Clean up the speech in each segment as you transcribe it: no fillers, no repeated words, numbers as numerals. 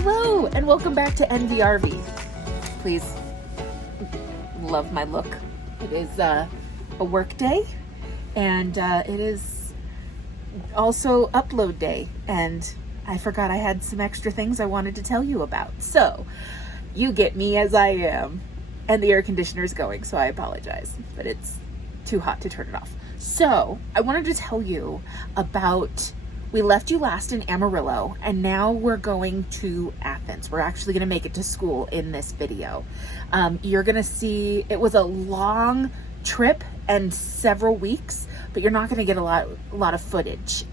Hello and welcome back to NVRV. Please love my look. It is a work day and it is also upload day, and I forgot I had some extra things I wanted to tell you about. So you get me as I am, and the air conditioner is going, so I apologize, but it's too hot to turn it off. So I wanted to tell you about, we left you last in Amarillo, and now we're going to Athens. We're actually going to make it to school in this video. You're going to see, it was a long trip and several weeks, but you're not going to get a lot of footage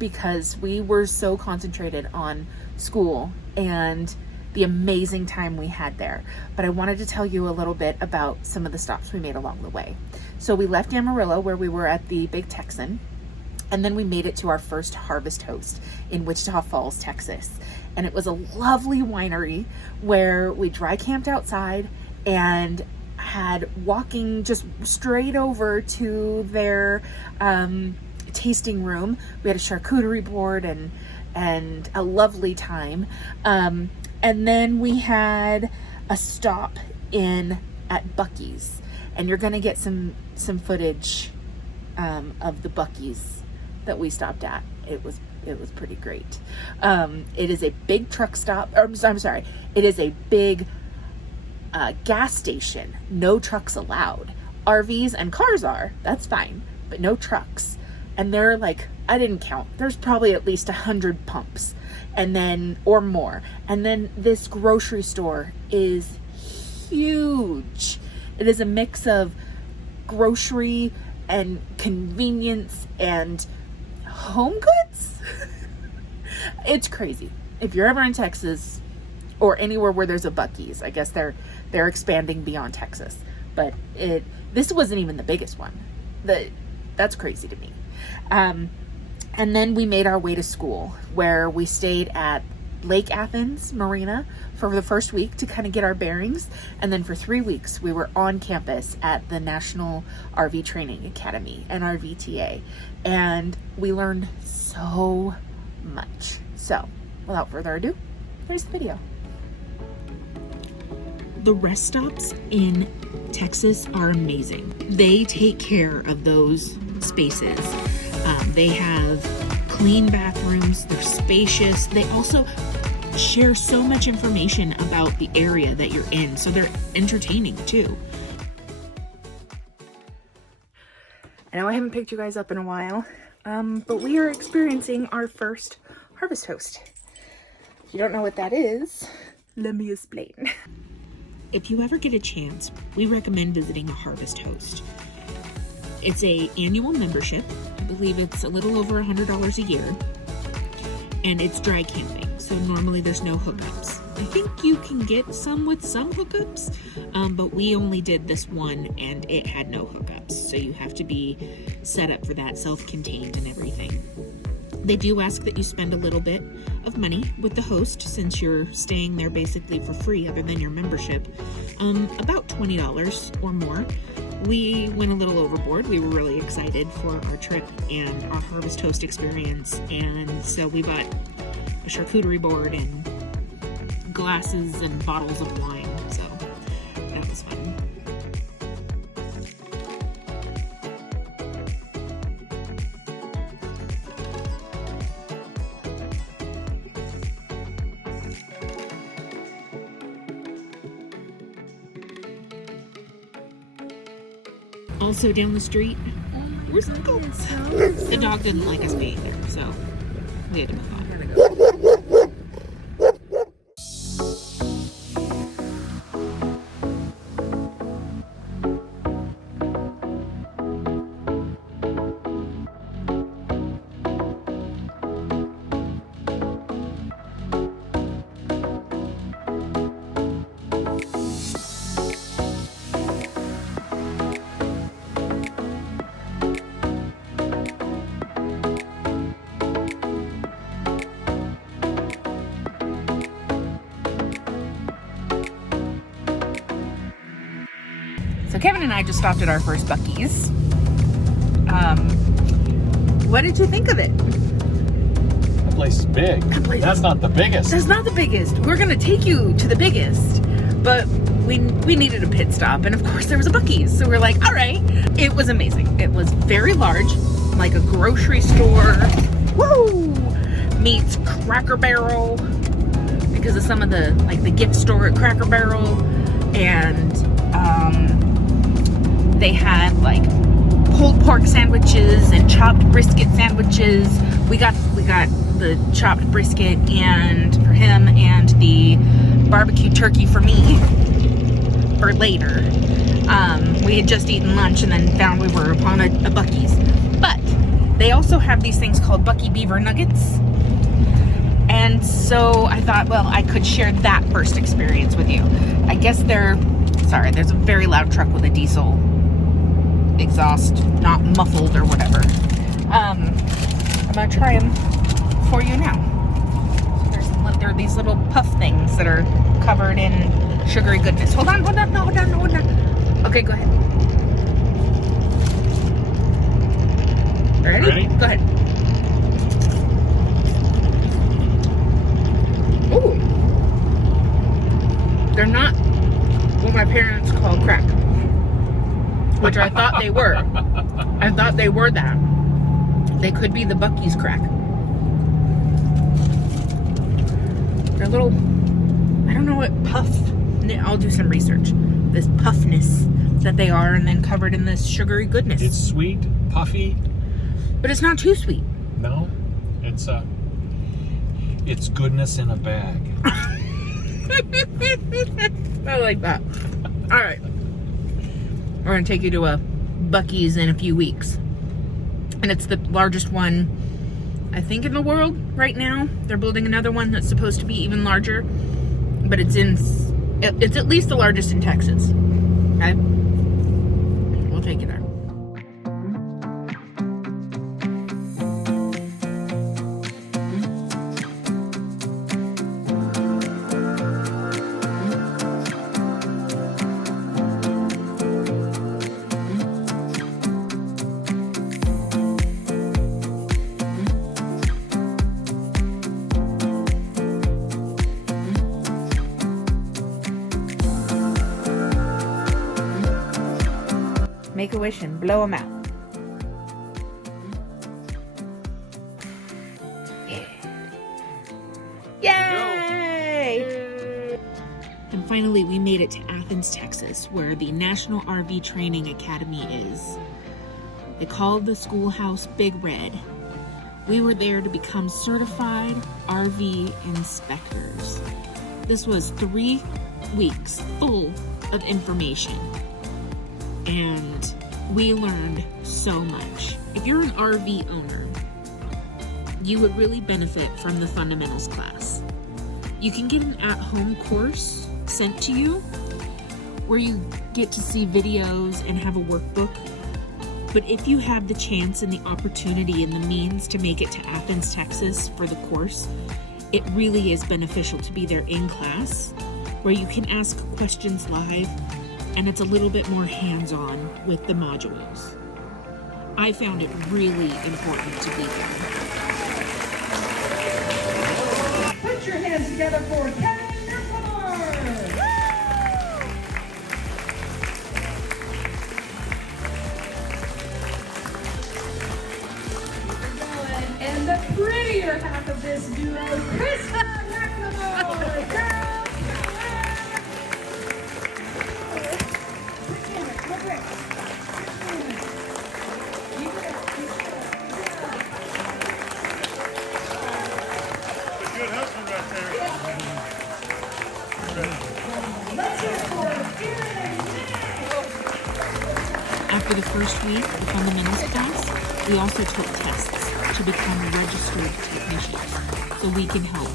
because we were so concentrated on school and the amazing time we had there. But I wanted to tell you a little bit about some of the stops we made along the way. So we left Amarillo, where we were at the Big Texan, and then we made it to our first Harvest Host in Wichita Falls, Texas. And it was a lovely winery where we dry camped outside and had walking just straight over to their tasting room. We had a charcuterie board and a lovely time. And then we had a stop at Buc-ee's, and you're gonna get some footage of the Buc-ee's that we stopped at. It was pretty great. It is a big truck stop, or I'm sorry, it is a big gas station. No trucks allowed. RVs and cars are, that's fine, but no trucks. And they're like, I didn't count, there's probably at least 100 pumps, and then, or more. And then this grocery store is huge. It is a mix of grocery and convenience and home goods. It's crazy. If you're ever in Texas or anywhere where there's a Buc-ee's, I guess they're expanding beyond Texas, but this wasn't even the biggest one. That's crazy to me. And then we made our way to school, where we stayed at Lake Athens Marina for the first week to kind of get our bearings. And then for 3 weeks, we were on campus at the National RV Training Academy, NRVTA. And we learned so much. So without further ado, here's the video. The rest stops in Texas are amazing. They take care of those spaces. They have clean bathrooms, they're spacious. They also share so much information about the area that you're in, so they're entertaining too. I know I haven't picked you guys up in a while, but we are experiencing our first Harvest Host. If you don't know what that is, let me explain. If you ever get a chance, we recommend visiting a Harvest Host. It's an annual membership. I believe it's a little over $100 a year, and it's dry camping, so normally there's no hookups. I think you can get some with some hookups, but we only did this one and it had no hookups, so you have to be set up for that, self-contained and everything. They do ask that you spend a little bit of money with the host, since you're staying there basically for free other than your membership, about $20 or more. We went a little overboard. We were really excited for our trip and our Harvest Host experience, and so we bought a charcuterie board and glasses and bottles of wine, so that was fun. Also down the street, where's the goats? The dog didn't like us being there, so we had to move on. So Kevin and I just stopped at our first Buc-ee's. What did you think of it? place is big. That's not the biggest. That's not the biggest. We're gonna take you to the biggest, but we needed a pit stop, and of course there was a Buc-ee's, so we're like, all right. It was amazing. It was very large, like a grocery store. Woo! Meets Cracker Barrel because of some of the the gift store at Cracker Barrel, and they had like pulled pork sandwiches and chopped brisket sandwiches. We got the chopped brisket and for him, and the barbecue turkey for me for later. We had just eaten lunch and then found we were upon a Buc-ee's. But they also have these things called Buc-ee beaver nuggets. And so I thought, well, I could share that first experience with you. I guess there's a very loud truck with a diesel exhaust, not muffled or whatever. I'm gonna try them for you now. So there are these little puff things that are covered in sugary goodness. Hold on. Okay, go ahead. Ready? Go ahead. Ooh. They're not what my parents call crack, which I thought they were. I thought they were that. They could be the Buc-ee's crack. They're little, I don't know what puff, I'll do some research. This puffness that they are, and then covered in this sugary goodness. It's sweet, puffy. But it's not too sweet. No, it's goodness in a bag. I like that. All right. We're going to take you to a Buc-ee's in a few weeks. And it's the largest one, I think, in the world right now. They're building another one that's supposed to be even larger. But it's at least the largest in Texas. Okay? We'll take you there. Make a wish and blow them out. Yay! And finally, we made it to Athens, Texas, where the National RV Training Academy is. They call the schoolhouse Big Red. We were there to become certified RV inspectors. This was 3 weeks full of information. And we learned so much. If you're an RV owner, you would really benefit from the fundamentals class. You can get an at-home course sent to you where you get to see videos and have a workbook. But if you have the chance and the opportunity and the means to make it to Athens, Texas for the course, it really is beneficial to be there in class where you can ask questions live, and it's a little bit more hands-on with the modules. I found it really important to be there. Put your hands together for Kevin Newport! And the prettier half of this duo, Krista! After the first week, the fundamentals class, we also took tests to become registered technicians so we can help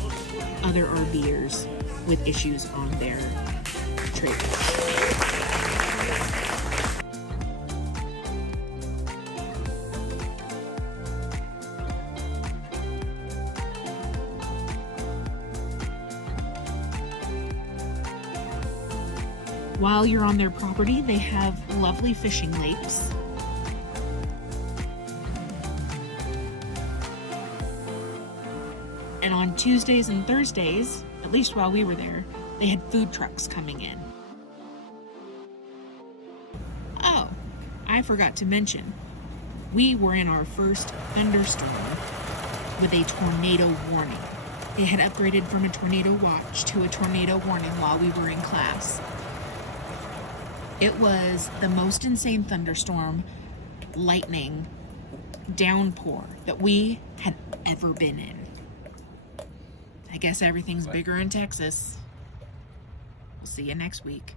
other RVers with issues on their trailers. While you're on their property, they have lovely fishing lakes. Tuesdays and Thursdays, at least while we were there, they had food trucks coming in. Oh, I forgot to mention, we were in our first thunderstorm with a tornado warning. It had upgraded from a tornado watch to a tornado warning while we were in class. It was the most insane thunderstorm, lightning, downpour that we had ever been in. I guess everything's bigger in Texas. We'll see you next week.